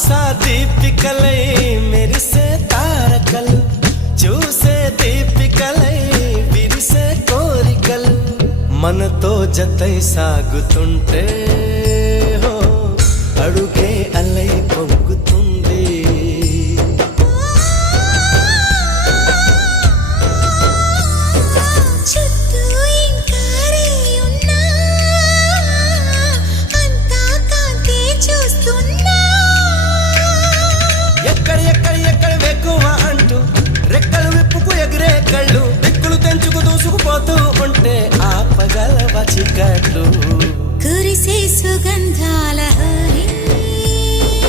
ఆశా దీపికలై మెరిసే తారకలు చూసే దీపికలై విరిసే కోరికలు మనతో జతై సాగుతుంటే హో అడుగే అలై పొంగుతుంది చుట్టూ ఇంకారే ఉన్నా అంతా కాంతే చూస్తున్నా ఎక్కడ వెక్కువ అంటూ రెక్కలు విప్పుకు ఎగిరే కళ్ళు దిక్కులు తెంచుకు దూసుకుపోతూ ఉంటే ఆపగలవ చికట్లు కురిసే సుగంధ